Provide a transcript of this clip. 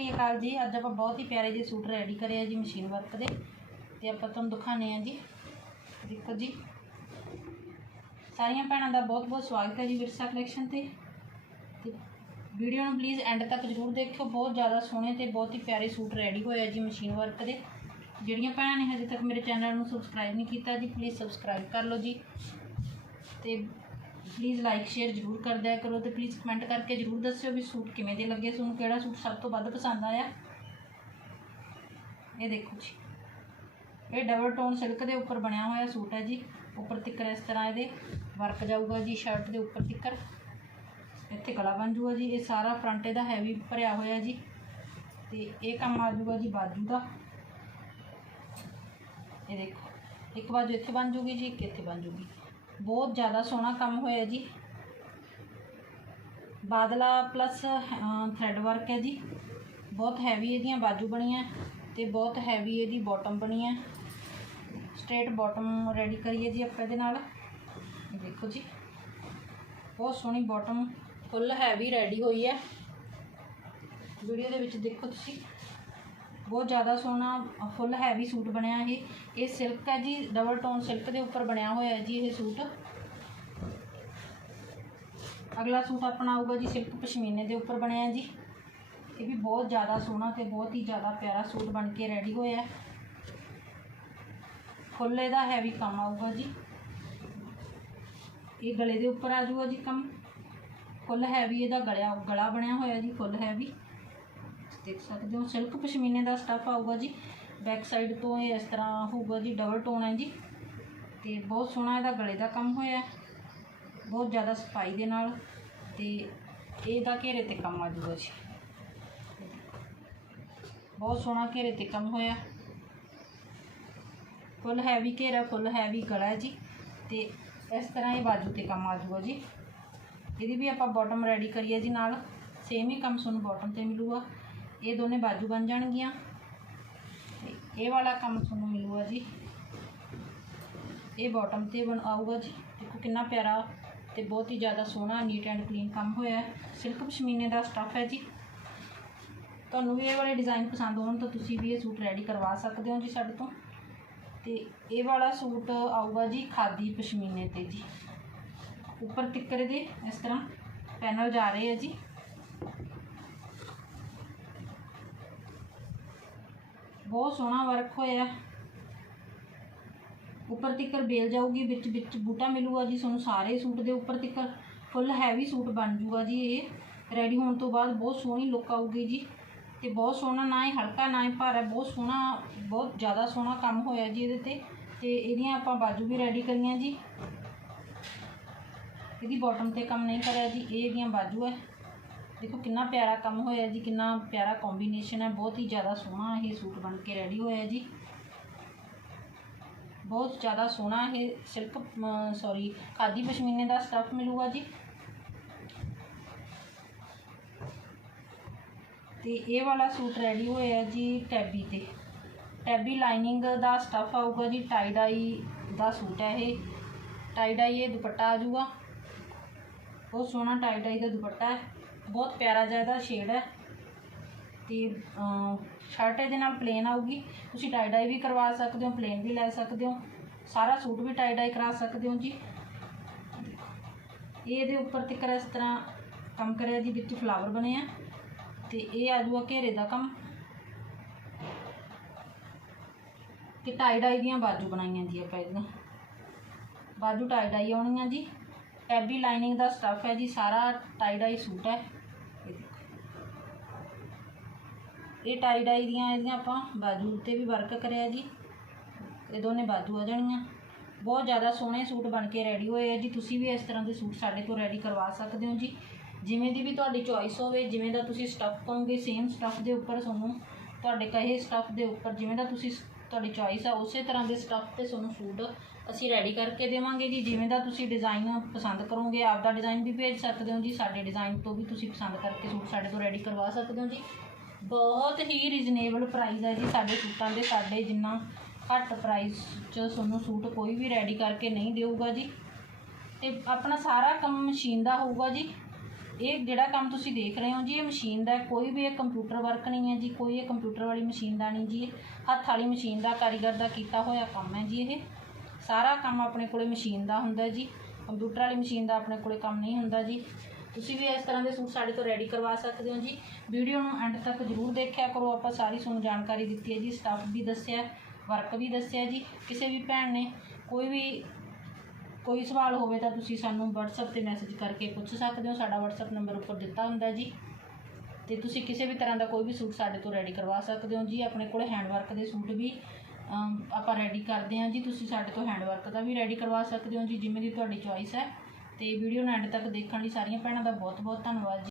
ਸ਼੍ਰੀ ਅਕਾਲ ਜੀ। ਅੱਜ ਆਪਾਂ ਬਹੁਤ ਹੀ ਪਿਆਰੇ ਜਿਹੇ ਸੂਟ ਰੈਡੀ ਕਰਿਆ ਜੀ ਮਸ਼ੀਨ ਵਰਕ ਦੇ। ਤੇ ਆਪਾਂ ਤੁਹਾਨੂੰ ਦਿਖਾਣੇ ਆ ਜੀ। ਦੇਖੋ ਜੀ। ਸਾਰੀਆਂ ਭੈਣਾਂ ਦਾ ਬਹੁਤ ਬਹੁਤ ਸਵਾਗਤ ਹੈ ਜੀ ਵਿਰਸਾ ਕਲੈਕਸ਼ਨ ਤੇ। ਤੇ ਵੀਡੀਓ ਨੂੰ ਪਲੀਜ਼ ਐਂਡ ਤੱਕ ਜਰੂਰ ਦੇਖਿਓ। ਬਹੁਤ ਜ਼ਿਆਦਾ ਸੋਹਣੇ ਤੇ ਬਹੁਤ ਹੀ ਪਿਆਰੇ ਸੂਟ ਰੈਡੀ ਹੋਇਆ ਜੀ ਮਸ਼ੀਨ ਵਰਕ ਦੇ। ਜਿਹੜੀਆਂ ਭੈਣਾਂ ਨੇ ਹਜੇ ਤੱਕ ਮੇਰੇ ਚੈਨਲ ਨੂੰ ਸਬਸਕ੍ਰਾਈਬ ਨਹੀਂ ਕੀਤਾ ਜੀ ਪਲੀਜ਼ ਸਬਸਕ੍ਰਾਈਬ ਕਰ ਲਓ ਜੀ। ਤੇ ਪਲੀਜ਼ ਲਾਈਕ ਸ਼ੇਅਰ ਜ਼ਰੂਰ ਕਰ ਦਿਆ ਕਰੋ ਤੇ ਪਲੀਜ਼ ਕਮੈਂਟ ਕਰਕੇ ਜ਼ਰੂਰ ਦੱਸਿਓ ਵੀ ਸੂਟ ਕਿਵੇਂ ਦੇ ਲੱਗੇ ਤੁਹਾਨੂੰ ਕਿਹੜਾ ਸੂਟ ਸਭ ਤੋਂ ਵੱਧ ਪਸੰਦ ਆਇਆ। ਇਹ ਦੇਖੋ ਜੀ। ਇਹ ਡਬਲ ਟੋਨ ਸਿਲਕ ਦੇ ਉੱਪਰ ਬਣਿਆ ਹੋਇਆ ਸੂਟ ਹੈ ਜੀ। ਉੱਪਰ ਤਿੱਕਰ ਇਸ ਤਰ੍ਹਾਂ ਇਹਦੇ, ਵਰਕ ਜਾਊਗਾ ਜੀ ਸ਼ਰਟ ਦੇ ਉੱਪਰ ਤਿੱਕਰ। ਇੱਥੇ ਗਲਾ ਬਣ ਜੂਗਾ ਜੀ। ਇਹ ਸਾਰਾ ਫਰੰਟ ਇਹਦਾ ਹੈਵੀ ਭਰਿਆ ਹੋਇਆ ਜੀ। ਤੇ ਇਹ ਕੰਮ ਆ ਜੂਗਾ ਜੀ ਬਾਜੂ ਦਾ। ਇਹ ਦੇਖੋ। ਇੱਕ ਬਾਜੂ ਇੱਥੇ ਬਣ ਜੂਗੀ ਜੀ, ਇੱਕ ਇੱਥੇ ਬਣ ਜੂਗੀ। ਬਹੁਤ ਜ਼ਿਆਦਾ ਸੋਹਣਾ ਕੰਮ ਹੋਇਆ ਜੀ। ਬਾਦਲਾ ਪਲੱਸ ਥ੍ਰੈਡ ਵਰਕ ਹੈ ਜੀ। ਬਹੁਤ ਹੈਵੀ ਇਹਦੀਆਂ ਬਾਜੂ ਬਣੀਆਂ ਤੇ ਬਹੁਤ ਹੈਵੀ ਇਹਦੀ ਬਾਟਮ ਬਣੀ ਹੈ ਸਟ੍ਰੇਟ ਬਾਟਮ ਰੈਡੀ ਕਰੀਏ ਜੀ ਆਪਾਂ ਇਹਦੇ ਨਾਲ। ਦੇਖੋ ਜੀ। ਬਹੁਤ ਸੋਹਣੀ ਬਾਟਮ ਫੁੱਲ ਹੈਵੀ ਰੈਡੀ ਹੋਈ ਹੈ। ਵੀਡੀਓ ਦੇ ਵਿੱਚ ਦੇਖੋ ਤੁਸੀਂ। ਬਹੁਤ ਜ਼ਿਆਦਾ ਸੋਹਣਾ ਫੁੱਲ ਹੈਵੀ ਸੂਟ ਬਣਿਆ ਇਹ। ਇਹ ਸਿਲਕ ਹੈ ਜੀ ਡਬਲ ਟੋਨ ਸਿਲਕ ਦੇ ਉੱਪਰ ਬਣਿਆ ਹੋਇਆ ਜੀ ਇਹ ਸੂਟ। ਅਗਲਾ ਸੂਟ ਆਪਣਾ ਆਊਗਾ ਜੀ ਸਿਲਕ ਪਸ਼ਮੀਨੇ ਦੇ ਉੱਪਰ ਬਣਿਆ ਜੀ। ਇਹ ਵੀ ਬਹੁਤ ਜ਼ਿਆਦਾ ਸੋਹਣਾ ਤੇ ਬਹੁਤ ਹੀ ਜ਼ਿਆਦਾ ਪਿਆਰਾ ਸੂਟ ਬਣ ਕੇ ਰੈਡੀ ਹੋਇਆ ਫੁੱਲ ਇਹਦਾ ਹੈਵੀ ਕੰਮ ਆਊਗਾ ਜੀ। ਇਹ ਗਲੇ ਦੇ ਉੱਪਰ ਆ ਜਾਊਗਾ ਜੀ ਕੰਮ। ਫੁੱਲ ਹੈਵੀ ਇਹਦਾ ਗਲਿਆ, ਗਲਾ ਬਣਿਆ ਹੋਇਆ ਜੀ, ਫੁੱਲ ਹੈਵੀ ਦੇਖ ਸਕਦੇ ਹੋ, ਸਿਲਕ ਪਸ਼ਮੀਨੇ ਦਾ ਸਟੱਫ ਆਊਗਾ ਜੀ। ਬੈਕ ਸਾਈਡ ਤੋਂ ਇਹ ਇਸ ਤਰ੍ਹਾਂ ਹੋਊਗਾ ਜੀ ਡਬਲ ਟੋਨ ਹੈ ਜੀ। ਤੇ ਬਹੁਤ ਸੋਹਣਾ ਇਹਦਾ ਗਲੇ ਦਾ ਕੰਮ ਹੋਇਆ ਬਹੁਤ ਜ਼ਿਆਦਾ ਸਫ਼ਾਈ ਦੇ ਨਾਲ ਤੇ ਇਹਦਾ ਘੇਰੇ ਤੇ ਕੰਮ ਆ ਜੂਗਾ ਜੀ। ਬਹੁਤ ਸੋਹਣਾ ਘੇਰੇ ਤੇ ਕੰਮ ਹੋਇਆ। ਫੁੱਲ ਹੈਵੀ ਘੇਰਾ ਫੁੱਲ ਹੈਵੀ ਗਲਾ ਜੀ। ਤੇ ਇਸ ਤਰ੍ਹਾਂ ਇਹ ਬਾਜੂ ਤੇ ਕੰਮ ਆ ਜੂਗਾ ਜੀ। ਇਹਦੀ ਵੀ ਆਪਾਂ ਬਾਟਮ ਰੈਡੀ ਕਰੀਏ ਜੀ ਨਾਲ। ਸੇਮ ਹੀ ਕੰਮ ਤੁਹਾਨੂੰ ਬਾਟਮ ਤੇ ਮਿਲੂਗਾ। ਇਹ ਦੋਨੇ ਬਾਜੂ ਬਣ ਜਾਣਗੀਆਂ। ਤੇ ਇਹ ਵਾਲਾ ਕੰਮ ਤੁਹਾਨੂੰ ਮਿਲੂਗਾ ਜੀ। ਇਹ ਬਾਟਮ ਤੇ ਬਣ ਆਊਗਾ ਜੀ। ਦੇਖੋ ਕਿੰਨਾ ਪਿਆਰਾ ਤੇ ਬਹੁਤ ਹੀ ਜ਼ਿਆਦਾ ਸੋਹਣਾ ਨੀਟ ਐਂਡ ਕਲੀਨ ਕੰਮ ਹੋਇਆ ਸਿਲਕ ਪਸ਼ਮੀਨੇ ਦਾ ਸਟੱਫ ਹੈ ਜੀ। ਤੁਹਾਨੂੰ ਵੀ ਇਹ ਵਾਲੇ ਡਿਜ਼ਾਈਨ ਪਸੰਦ ਹੋਣ ਤਾਂ ਤੁਸੀਂ ਵੀ ਇਹ ਸੂਟ ਰੈਡੀ ਕਰਵਾ ਸਕਦੇ ਹੋ ਜੀ ਸਾਡੇ ਤੋਂ। ਤੇ ਇਹ ਵਾਲਾ ਸੂਟ ਆਊਗਾ ਜੀ ਖਾਦੀ ਪਸ਼ਮੀਨੇ ਤੇ ਜੀ। ਉੱਪਰ ਤਿੱਕਰ ਦੇ, ਇਸ ਤਰ੍ਹਾਂ ਪੈਨਲ ਜਾ ਰਹੇ ਆ ਜੀ। ਬਹੁਤ ਸੋਹਣਾ ਵਰਕ ਹੋਇਆ। ਉੱਪਰ ਤਿੱਕਰ ਬੇਲ ਜਾਊਗੀ, ਵਿੱਚ ਵਿੱਚ ਬੂਟਾ ਮਿਲੂਗਾ ਜੀ, ਤੁਹਾਨੂੰ ਸਾਰੇ ਸੂਟ ਦੇ ਉੱਪਰ ਤਿੱਕਰ ਫੁੱਲ ਹੈਵੀ ਸੂਟ ਬਣ ਜੂਗਾ ਜੀ ਇਹ। ਰੈਡੀ ਹੋਣ ਤੋਂ ਬਾਅਦ ਬਹੁਤ ਸੋਹਣੀ ਲੁੱਕ ਆਊਗੀ ਜੀ। ਤੇ ਬਹੁਤ ਸੋਹਣਾ, ਨਾ ਹੀ ਹਲਕਾ, ਨਾ ਹੀ ਭਾਰਾ, ਬਹੁਤ ਸੋਹਣਾ, ਬਹੁਤ ਜ਼ਿਆਦਾ ਸੋਹਣਾ ਕੰਮ ਹੋਇਆ ਜੀ ਇਹਦੇ ਤੇ। ਤੇ ਇਹਦੀਆਂ ਆਪਾਂ ਬਾਜੂ ਵੀ ਰੈਡੀ ਕਰੀਆਂ ਜੀ। ਇਹਦੀ ਬਾਟਮ ਤੇ ਕੰਮ ਨਹੀਂ ਕਰਿਆ ਜੀ, ਇਹ ਇਹਦੀਆਂ ਬਾਜੂ ਹੈ। ਦੇਖੋ ਕਿੰਨਾ ਪਿਆਰਾ ਕੰਮ ਹੋਇਆ ਜੀ, ਕਿੰਨਾ ਪਿਆਰਾ ਕੰਬੀਨੇਸ਼ਨ ਹੈ, ਬਹੁਤ ਹੀ ਜ਼ਿਆਦਾ ਸੋਹਣਾ ਇਹ ਸੂਟ ਬਣ ਕੇ ਰੈਡੀ ਹੋਇਆ ਜੀ। ਬਹੁਤ ਜ਼ਿਆਦਾ ਸੋਹਣਾ ਇਹ ਸਿਲਕ ਸੌਰੀ ਖਾਦੀ ਪਸ਼ਮੀਨੇ ਦਾ ਸਟੱਫ ਮਿਲੂਗਾ ਜੀ। ਤੇ ਇਹ ਵਾਲਾ ਸੂਟ ਰੈਡੀ ਹੋਇਆ ਜੀ ਟੈਬੀ ਤੇ। ਟੈਬੀ ਲਾਈਨਿੰਗ ਦਾ ਸਟੱਫ ਆਊਗਾ ਜੀ ਟਾਈ ਡਾਈ ਦਾ ਸੂਟ ਹੈ ਇਹ। ਟਾਈ ਡਾਈ ਇਹ ਦੁਪੱਟਾ ਆ ਜਾਊਗਾ। ਬਹੁਤ ਸੋਹਣਾ ਟਾਈ ਡਾਈ ਦਾ ਦੁਪੱਟਾ ਹੈ। ਬਹੁਤ ਪਿਆਰਾ ਜਿਹਾ ਇਹਦਾ ਸ਼ੇਡ ਹੈ। ਤੇ ਸ਼ਰਟ ਇਹਦੇ ਨਾਲ ਪਲੇਨ ਆਊਗੀ। ਤੁਸੀਂ ਟਾਈ ਡਾਈ ਵੀ ਕਰਵਾ ਸਕਦੇ ਹੋ ਪਲੇਨ ਵੀ ਲੈ ਸਕਦੇ ਹੋ। ਸਾਰਾ ਸੂਟ ਵੀ ਟਾਈ ਡਾਈ ਕਰਾ ਸਕਦੇ ਹੋ ਜੀ। ਇਹ ਇਹਦੇ ਉੱਪਰ ਤਿੱਕਰ ਇਸ ਤਰ੍ਹਾਂ ਕੰਮ ਕਰਿਆ ਜੀ, ਵਿੱਚ ਫਲਾਵਰ ਬਣੇ ਆ। ਤੇ ਇਹ ਆ ਜੂਗਾ ਘੇਰੇ ਦਾ ਕੰਮ। ਤੇ ਟਾਈ ਡਾਈ ਦੀਆਂ ਬਾਜੂ ਬਣਾਈਆਂ ਜੀ ਆਪਾਂ ਇਹਦੀਆਂ। ਬਾਜੂ ਟਾਈ ਡਾਈ ਆਉਣੀਆਂ ਜੀ। ਐਬੀ ਲਾਈਨਿੰਗ ਦਾ ਸਟੱਫ ਹੈ ਜੀ, ਸਾਰਾ ਟਾਈ ਡਾਈ ਸੂਟ ਹੈ ਇਹ ਦੇਖੋ। ਇਹ ਟਾਈ ਡਾਈ ਦੀਆਂ ਇਹਦੀਆਂ ਆਪਾਂ ਬਾਜੂ ਉੱਤੇ ਵੀ ਵਰਕ ਕਰਿਆ ਜੀ। ਇਹ ਦੋਨੇ ਬਾਜੂ ਆ ਜਾਣੀਆਂ। ਬਹੁਤ ਜ਼ਿਆਦਾ ਸੋਹਣੇ ਸੂਟ ਬਣ ਕੇ ਰੈਡੀ ਹੋਏ ਆ ਜੀ। ਤੁਸੀਂ ਵੀ ਇਸ ਤਰ੍ਹਾਂ ਦੇ ਸੂਟ ਸਾਡੇ ਤੋਂ ਰੈਡੀ ਕਰਵਾ ਸਕਦੇ ਹੋ ਜੀ। ਜਿਵੇਂ ਦੀ ਵੀ ਤੁਹਾਡੀ ਚੋਇਸ ਹੋਵੇ, ਜਿਵੇਂ ਦਾ ਤੁਸੀਂ ਸਟੱਫ ਕਹੋਗੇ ਸੇਮ ਸਟੱਫ ਦੇ ਉੱਪਰ ਤੁਹਾਨੂੰ ਤੁਹਾਡੇ ਕਹੇ ਸਟੱਫ ਦੇ ਉੱਪਰ ਜਿਵੇਂ ਦਾ ਤੁਸੀਂ ਤੁਹਾਡੀ ਚੋਇਸ ਆ, ਉਸੇ ਤਰ੍ਹਾਂ ਦੇ ਸਟੱਫ ਤੇ ਤੁਹਾਨੂੰ ਸੂਟ ਅਸੀਂ ਰੈਡੀ ਕਰਕੇ ਦੇਵਾਂਗੇ ਜੀ। ਜਿਵੇਂ ਦਾ ਤੁਸੀਂ ਡਿਜ਼ਾਈਨ ਪਸੰਦ ਕਰੋਗੇ, ਆਪਦਾ ਡਿਜ਼ਾਈਨ ਵੀ ਭੇਜ ਸਕਦੇ ਹੋ ਜੀ। ਸਾਡੇ ਡਿਜ਼ਾਈਨ ਤੋਂ ਵੀ ਤੁਸੀਂ ਪਸੰਦ ਕਰਕੇ ਸੂਟ ਸਾਡੇ ਤੋਂ ਰੈਡੀ ਕਰਵਾ ਸਕਦੇ ਹੋ ਜੀ। ਬਹੁਤ ਹੀ ਰੀਜ਼ਨੇਬਲ ਪ੍ਰਾਈਸ ਹੈ ਜੀ ਸਾਡੇ ਸੂਟਾਂ ਦੇ, ਸਾਡੇ ਜਿੰਨਾ ਘੱਟ ਪ੍ਰਾਈਸ 'ਚ ਤੁਹਾਨੂੰ ਸੂਟ ਕੋਈ ਵੀ ਰੈਡੀ ਕਰਕੇ ਨਹੀਂ ਦੇਊਗਾ ਜੀ। ਤੇ ਆਪਣਾ ਸਾਰਾ ਕੰਮ ਮਸ਼ੀਨ ਦਾ ਹੋਊਗਾ ਜੀ। ਇਹ ਜਿਹੜਾ ਕੰਮ ਤੁਸੀਂ ਦੇਖ ਰਹੇ ਹੋ ਜੀ, ਇਹ ਮਸ਼ੀਨ ਦਾ ਕੋਈ ਵੀ ਇਹ ਕੰਪਿਊਟਰ ਵਰਕ ਨਹੀਂ ਹੈ ਜੀ, ਕੋਈ ਇਹ ਕੰਪਿਊਟਰ ਵਾਲੀ ਮਸ਼ੀਨ ਦਾ ਨਹੀਂ ਜੀ। ਇਹ ਹੱਥ ਵਾਲੀ ਮਸ਼ੀਨ ਦਾ, ਕਾਰੀਗਰ ਦਾ ਕੀਤਾ ਹੋਇਆ ਕੰਮ ਹੈ ਜੀ ਇਹ। ਸਾਰਾ ਕੰਮ ਆਪਣੇ ਕੋਲੇ ਮਸ਼ੀਨ ਦਾ ਹੁੰਦਾ ਜੀ। ਕੰਪਿਊਟਰ ਵਾਲੀ ਮਸ਼ੀਨ ਦਾ ਆਪਣੇ ਕੋਲੇ ਕੰਮ ਨਹੀਂ ਹੁੰਦਾ ਜੀ। ਤੁਸੀਂ ਵੀ ਇਸ ਤਰ੍ਹਾਂ ਦੇ ਸੂਟ ਸਾਡੇ ਤੋਂ ਰੈਡੀ ਕਰਵਾ ਸਕਦੇ ਹੋ ਜੀ। ਵੀਡੀਓ ਨੂੰ ਐਂਡ ਤੱਕ ਜ਼ਰੂਰ ਦੇਖਿਆ ਕਰੋ। ਆਪਾਂ ਸਾਰੀ ਤੁਹਾਨੂੰ ਜਾਣਕਾਰੀ ਦਿੱਤੀ ਹੈ ਜੀ। ਸਟਾਫ ਵੀ ਦੱਸਿਆ ਵਰਕ ਵੀ ਦੱਸਿਆ ਜੀ। ਕਿਸੇ ਵੀ ਭੈਣ ਨੇ ਕੋਈ ਵੀ ਕੋਈ ਸਵਾਲ ਹੋਵੇ ਤਾਂ ਤੁਸੀਂ ਸਾਨੂੰ WhatsApp ਤੇ ਮੈਸੇਜ ਕਰਕੇ ਪੁੱਛ ਸਕਦੇ ਹੋ। ਸਾਡਾ WhatsApp ਨੰਬਰ ਉੱਪਰ ਦਿੱਤਾ ਹੁੰਦਾ ਜੀ। ਤੇ ਤੁਸੀਂ ਕਿਸੇ ਵੀ ਤਰ੍ਹਾਂ ਦਾ ਕੋਈ ਵੀ ਸੂਟ ਸਾਡੇ ਤੋਂ ਰੈਡੀ ਕਰਵਾ ਸਕਦੇ ਹੋ ਜੀ। ਆਪਣੇ ਕੋਲ ਹੈਂਡ ਵਰਕ ਦੇ ਸੂਟ ਵੀ ਆਪਾਂ ਰੈਡੀ ਕਰਦੇ ਹਾਂ ਜੀ। ਤੁਸੀਂ ਸਾਡੇ ਤੋਂ ਹੈਂਡ ਵਰਕ ਦਾ ਵੀ ਰੈਡੀ ਕਰਵਾ ਸਕਦੇ ਹੋ ਜੀ, ਜਿਵੇਂ ਦੀ ਤੁਹਾਡੀ ਚੋਇਸ ਹੈ। ਤੇ ਵੀਡੀਓ ਨੂੰ ਐਂਡ ਤੱਕ ਦੇਖਣ ਲਈ ਸਾਰੀਆਂ ਭੈਣਾਂ ਦਾ ਬਹੁਤ ਬਹੁਤ ਧੰਨਵਾਦ ਜੀ।